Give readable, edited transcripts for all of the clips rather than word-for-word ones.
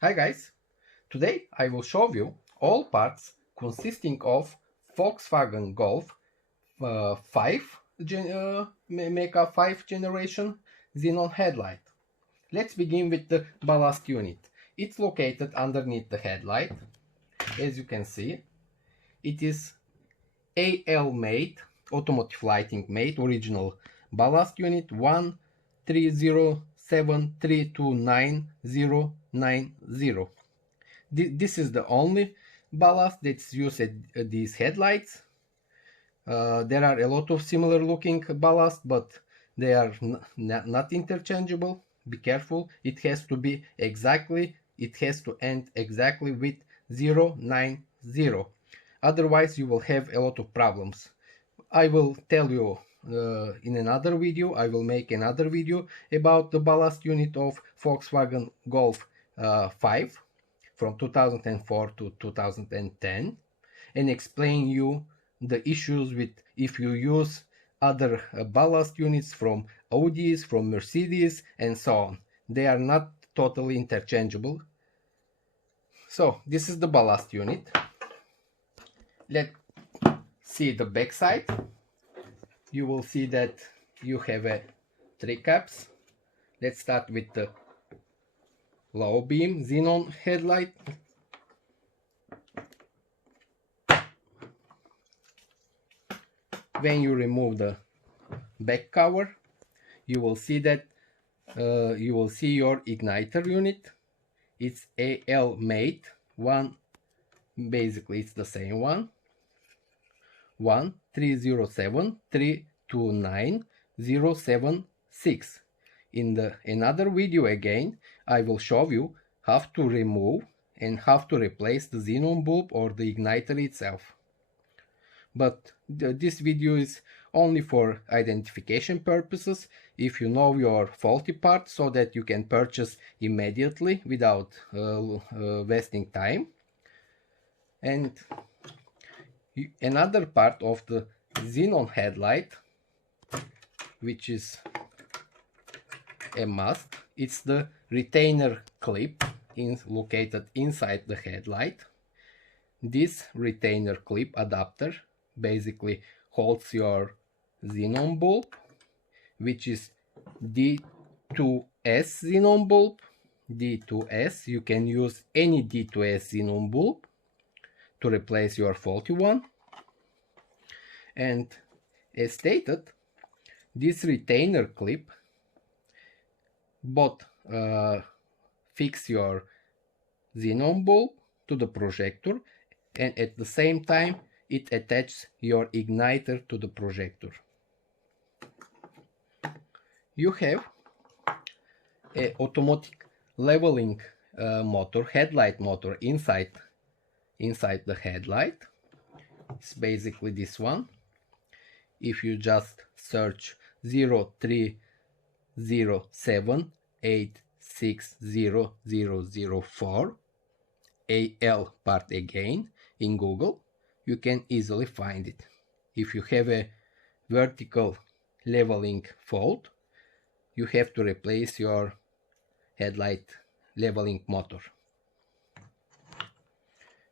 Hi guys, today I will show you all parts consisting of Volkswagen Golf 5 Mecha 5 generation xenon headlight. Let's begin with the ballast unit. It's located underneath the headlight. As you can see, it is AL made, automotive lighting made, original ballast unit 13073299090. This is the only ballast that's used at these headlights. There are a lot of similar looking ballast, but they are not interchangeable. Be careful. It has to end exactly with 090. Otherwise you will have a lot of problems. I will tell you in another video. I will make another video about the ballast unit of Volkswagen Golf 5 from 2004 to 2010 and explain you the issues with if you use other ballast units from Audis, from Mercedes and so on. They are not totally interchangeable. So this is the ballast unit. Let's see the back side. You will see that you have three caps. Let's start with the low beam xenon headlight. When you remove the back cover, you will see that you will see your igniter unit. It's AL made one. Basically, it's the same one. 13073290076. In another video again, I will show you how to remove and how to replace the xenon bulb or the igniter itself. But this video is only for identification purposes, if you know your faulty part, so that you can purchase immediately without wasting time. And another part of the xenon headlight, which is a must, it's the retainer clip located inside the headlight. This retainer clip adapter basically holds your xenon bulb, which is D2S xenon bulb. D2S, you can use any D2S xenon bulb to replace your faulty one. And as stated, this retainer clip both fix your xenon bulb to the projector, and at the same time it attaches your igniter to the projector. You have a automatic leveling motor, headlight motor inside the headlight. It's basically this one. If you just search 03078600004 AL part again in Google, you can easily find it. If you have a vertical leveling fault, you have to replace your headlight leveling motor.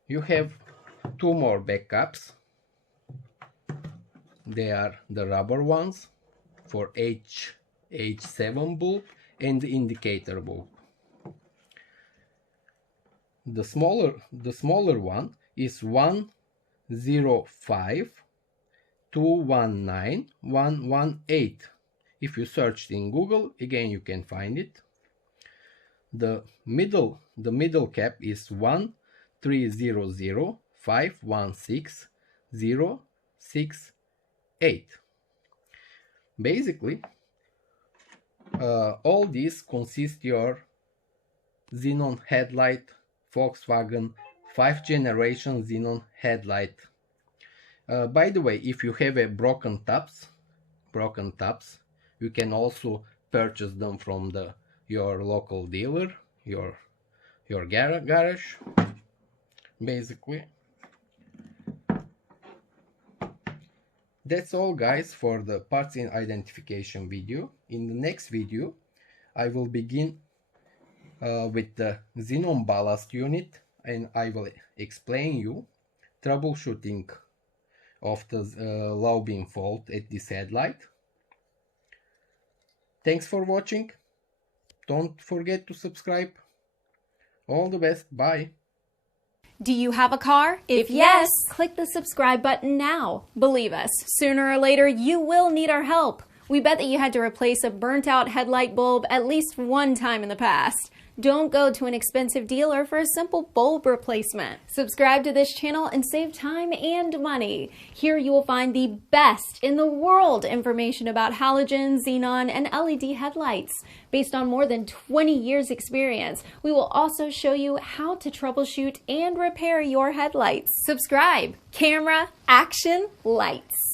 You have two more backups. They are the rubber ones for H7 bulb and the indicator bulb. The smaller one is 105219118. If you search in Google, again you can find it. The middle cap is 130051606. Basically, all these consist your xenon headlight, Volkswagen 5 generation xenon headlight. By the way, if you have a broken tabs, you can also purchase them from your local dealer, your garage. Basically, that's all guys for the parts in identification video. In the next video I will begin with the xenon ballast unit, and I will explain you troubleshooting of the low beam fault at this headlight. Thanks for watching. Don't forget to subscribe. All the best. Bye. Do you have a car? If yes, click the subscribe button now. Believe us, sooner or later you will need our help. We bet that you had to replace a burnt out headlight bulb at least one time in the past. Don't go to an expensive dealer for a simple bulb replacement. Subscribe to this channel and save time and money. Here you will find the best in the world information about halogen, xenon, and LED headlights. Based on more than 20 years experience, we will also show you how to troubleshoot and repair your headlights. Subscribe. Camera, action, lights.